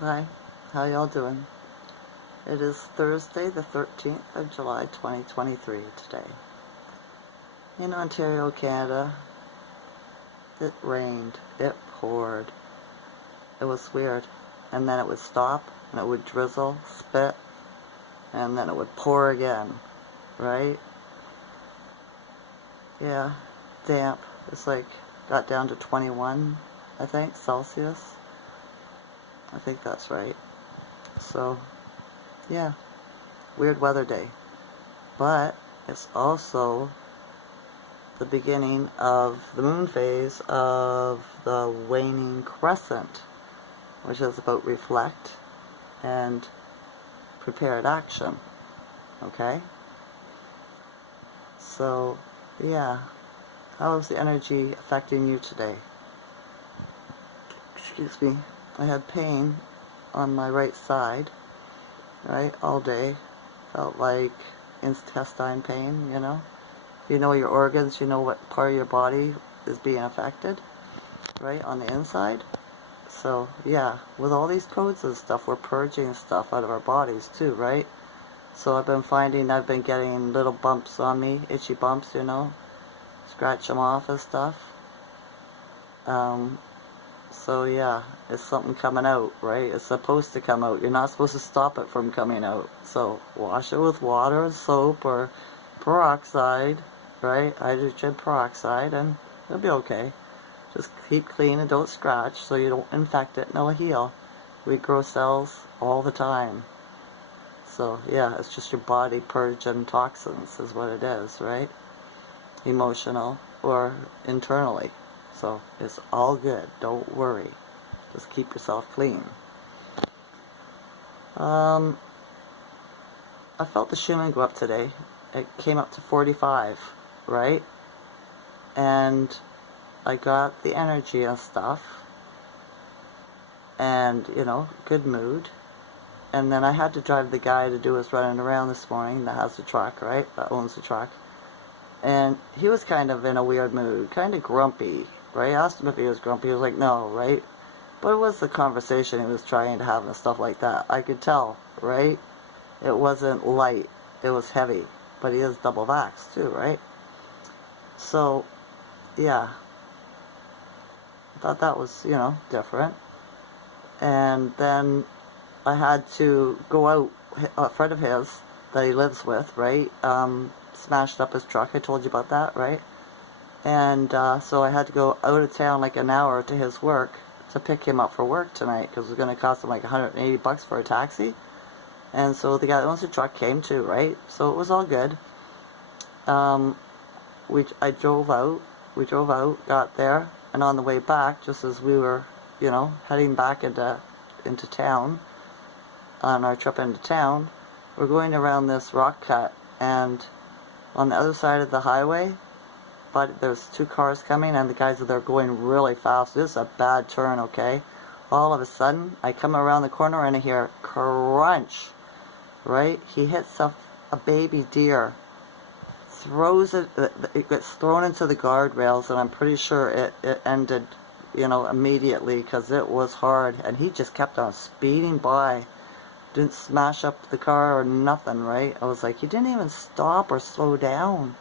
Hi, how y'all doing? It is Thursday the 13th of July 2023 today. In Ontario, Canada, it rained, it poured. It was weird. And then it would stop, and it would drizzle, spit, and then it would pour again, right? Yeah, damp. It's like, got down to 21, I think, Celsius. I think that's right. So, yeah, weird weather day. But it's also the beginning of the moon phase of the waning crescent, which is about reflect and prepared action. Okay? So, yeah. How is the energy affecting you today? Excuse me. I had pain on my right side, right, all day. Felt like intestine pain, you know? You know your organs, you know what part of your body is being affected, right, on the inside. So, yeah, with all these codes and stuff, we're purging stuff out of our bodies too, right? So I've been finding I've been getting little bumps on me, itchy bumps, you know, scratch them off and stuff. So yeah, it's something coming out, right? It's supposed to come out. You're not supposed to stop it from coming out. So wash it with water and soap or peroxide, right? Hydrogen peroxide, and it'll be okay. Just keep clean and don't scratch so you don't infect it and it'll heal. We grow cells all the time. So yeah, it's just your body purging toxins is what it is, right? Emotional or internally. So it's all good. Don't worry. Just keep yourself clean. I felt the Schumann go up today. It came up to 45, right? And I got the energy and stuff. And, you know, good mood. And then I had to drive the guy to do his running around this morning that has the truck, right? That owns the truck. And he was kind of in a weird mood, kind of grumpy, right? I asked him if he was grumpy. He was like, no, right? But it was the conversation he was trying to have and stuff like that. I could tell, right? It wasn't light. It was heavy. But he is double vaxxed too, right? So, yeah. I thought that was, you know, different. And then I had to go out. A friend of his that he lives with, right? Smashed up his truck. I told you about that, right? And so I had to go out of town like an hour to his work to pick him up for work tonight because it was going to cost him like $180 for a taxi. And so the guy that owns the truck came too, right? So it was all good. I drove out. We drove out, got there, and on the way back, just as we were, you know, heading back into town, on our trip into town, we're going around this rock cut, and on the other side of the highway, but there's two cars coming, and the guys are there going really fast. This is a bad turn, okay? All of a sudden, I come around the corner and I hear crunch, right? He hits a baby deer, throws it, it gets thrown into the guardrails, and I'm pretty sure it ended, you know, immediately because it was hard, and he just kept on speeding by. Didn't smash up the car or nothing, right? I was like, he didn't even stop or slow down.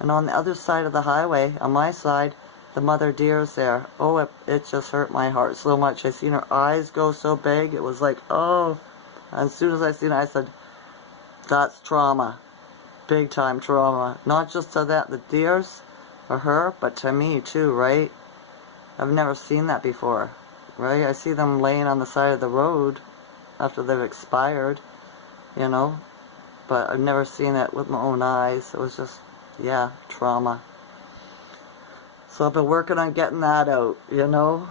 And on the other side of the highway, on my side, the mother deer's there. Oh, it just hurt my heart so much. I seen her eyes go so big. It was like, oh. And as soon as I seen it, I said, that's trauma. Big time trauma. Not just to the deers or her, but to me too, right? I've never seen that before, right? I see them laying on the side of the road after they've expired, you know, but I've never seen it with my own eyes. It was just, yeah, trauma. So I've been working on getting that out, you know,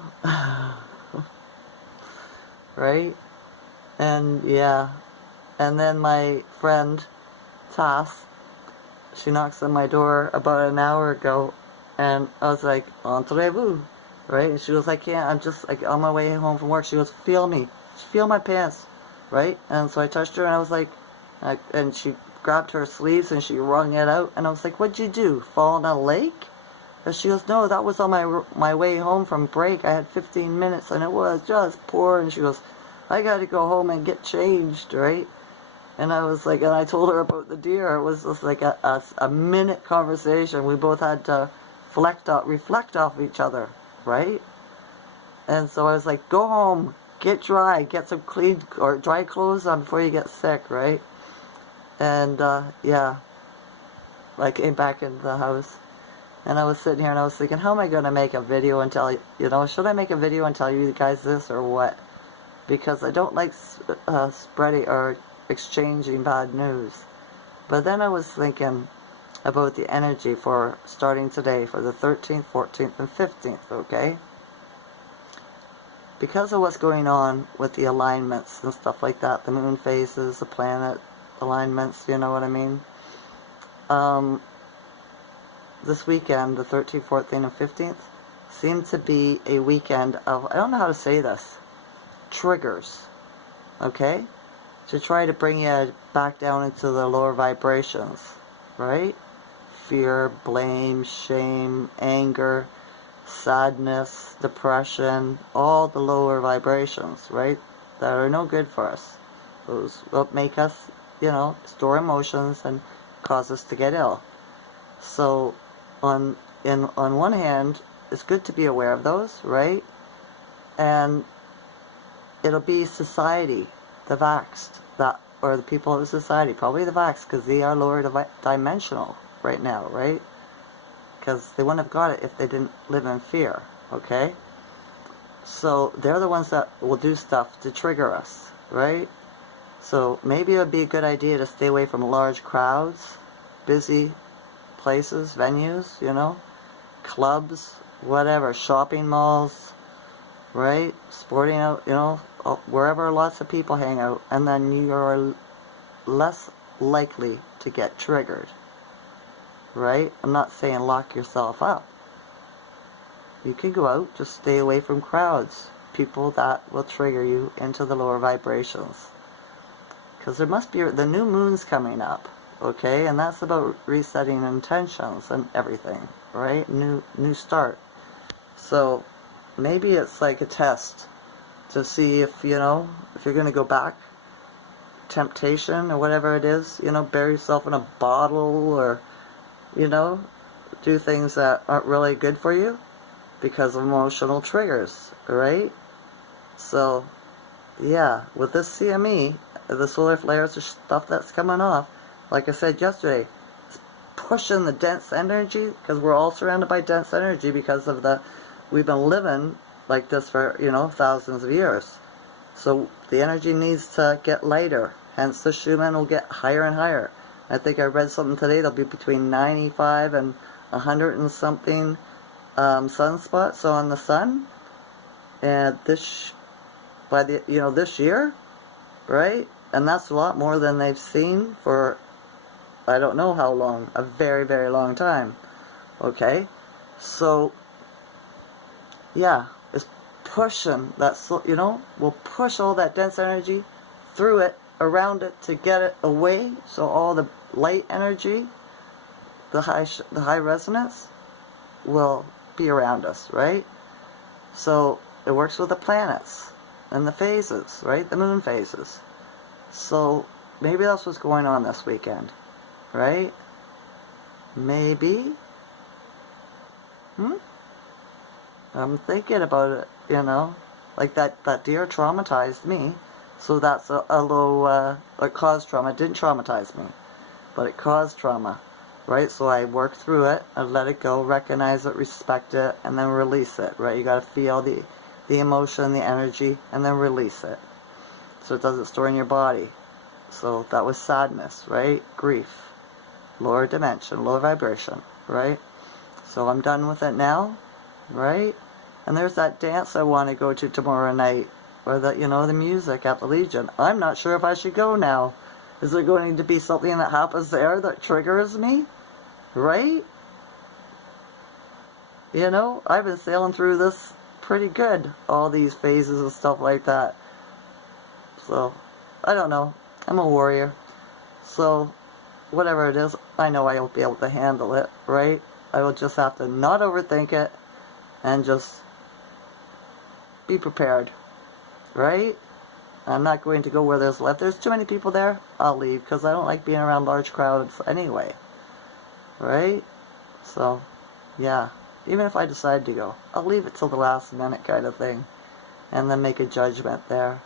right? And yeah, and then my friend Tass, she knocks on my door about an hour ago, and I was like, entrez-vous, right? And she was like, yeah, I'm just like on my way home from work. She goes, feel me. Feel my pants, right? And so I touched her, and I was like, and she grabbed her sleeves and she wrung it out, and I was like, what'd you do? Fall in a lake? And she goes, no, that was on my way home from break. I had 15 minutes, and it was just pouring. And she goes, I gotta go home and get changed, right? And I was like, and I told her about the deer. It was just like a minute conversation. We both had to reflect off each other, right? And so I was like, go home, get dry, get some clean or dry clothes on before you get sick, right? And yeah, I came back into the house. And I was sitting here and I was thinking, how am I going to make a video and tell you, should I make a video and tell you guys this or what? Because I don't like spreading or exchanging bad news. But then I was thinking about the energy for starting today for the 13th, 14th, and 15th, okay? Because of what's going on with the alignments and stuff like that, the moon phases, the planet alignments, you know what I mean? This weekend, the 13th, 14th, and 15th, seemed to be a weekend of, I don't know how to say this, triggers, okay? To try to bring you back down into the lower vibrations, right? Fear, blame, shame, anger, sadness, depression, all the lower vibrations, right? That are no good for us. Those will make us, store emotions and cause us to get ill. So, on one hand, it's good to be aware of those, right? And it'll be society, the vaxxed, or the people of society, probably the vaxxed, because they are lower dimensional right now, right? Because they wouldn't have got it if they didn't live in fear, okay? So they're the ones that will do stuff to trigger us, right? So maybe it would be a good idea to stay away from large crowds, busy places, venues, clubs, whatever, shopping malls, right? Sporting out, wherever lots of people hang out, and then you're less likely to get triggered, right? I'm not saying lock yourself up. You can go out, just stay away from crowds, people that will trigger you into the lower vibrations. Because there must be, the new moon's coming up, okay? And that's about resetting intentions and everything, right? New start. So maybe it's like a test to see if, if you're going to go back, temptation or whatever it is, bury yourself in a bottle or, do things that aren't really good for you because of emotional triggers, right? So, yeah, with this CME, the solar flares, the stuff that's coming off, like I said yesterday, it's pushing the dense energy, because we're all surrounded by dense energy because of we've been living like this for, thousands of years. So the energy needs to get lighter, hence the Schumann will get higher and higher. I think I read something today, there'll be between 95 and 100 and something sunspots on the sun, and this year, right? And that's a lot more than they've seen for I don't know how long, a very, very long time. Okay? So, yeah, it's pushing that, we'll push all that dense energy through it, around it, to get it away, so all the light energy, the high resonance, will be around us, right? So, it works with the planets and the phases, right? The moon phases. So, maybe that's what's going on this weekend. Right? Maybe? I'm thinking about it, like that deer traumatized me, so that's a low, it caused trauma. It didn't traumatize me, but it caused trauma, right? So I worked through it, I let it go, recognize it, respect it, and then release it, right? You gotta feel the emotion, the energy, and then release it, so it doesn't store in your body. So that was sadness, right? Grief. Lower dimension, lower vibration, right? So I'm done with it now, right? And there's that dance I want to go to tomorrow night, or the music at the Legion. I'm not sure if I should go now. Is there going to be something that happens there that triggers me, right? I've been sailing through this pretty good, all these phases and stuff like that. So, I don't know. I'm a warrior. So, whatever it is, I know I will be able to handle it, right? I will just have to not overthink it and just be prepared, right? I'm not going to go where there's if there's too many people there, I'll leave, because I don't like being around large crowds anyway. Right? So, yeah. Even if I decide to go, I'll leave it till the last minute kind of thing. And then make a judgment there.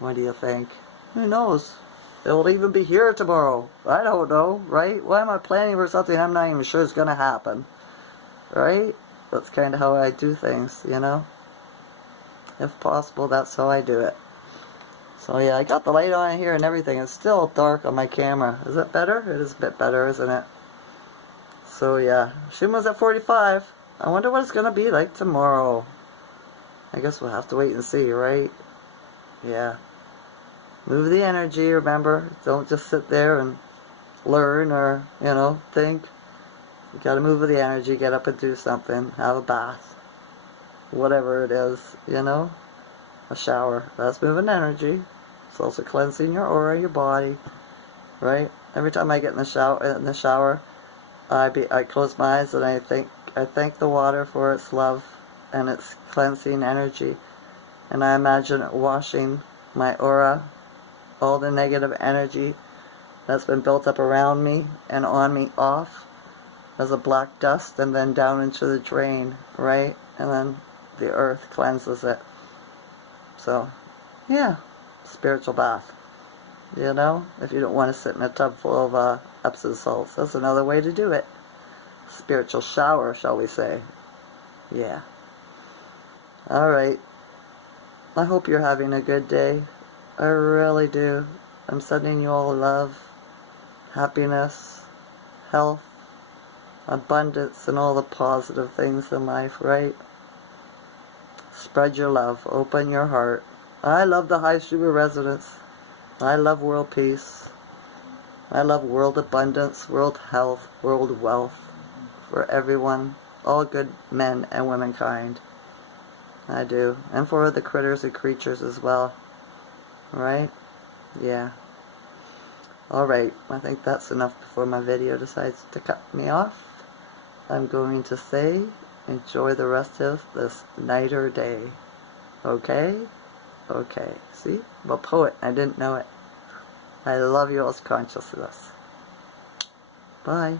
What do you think? Who knows? It'll even be here tomorrow. I don't know, right? Why am I planning for something I'm not even sure is going to happen? Right? That's kind of how I do things, you know? If possible, that's how I do it. So yeah, I got the light on here and everything. It's still dark on my camera. Is it better? It is a bit better, isn't it? So yeah, Schumann's at 45. I wonder what it's going to be like tomorrow. I guess we'll have to wait and see, right? Yeah. Move the energy, remember. Don't just sit there and learn or, you know, think. You gotta move with the energy, get up and do something. Have a bath. Whatever it is, you know. A shower. That's moving energy. It's also cleansing your aura, your body. Right? Every time I get in the shower, I close my eyes and I thank the water for its love and its cleansing energy. And I imagine it washing my aura, all the negative energy that's been built up around me and on me off as a black dust, and then down into the drain, right? And then the earth cleanses it. So, yeah, spiritual bath. You know, if you don't want to sit in a tub full of Epsom salts, that's another way to do it. Spiritual shower, shall we say. Yeah. Alright. I hope you're having a good day. I really do. I'm sending you all love, happiness, health, abundance, and all the positive things in life, right? Spread your love. Open your heart. I love the High Schumann resonance. I love world peace. I love world abundance, world health, world wealth for everyone, all good men and womankind. I do. And for the critters and creatures as well. Right? Yeah. Alright, I think that's enough before my video decides to cut me off. I'm going to say, enjoy the rest of this night or day. Okay? Okay. See? I'm a poet. I didn't know it. I love y'all's consciousness. Bye.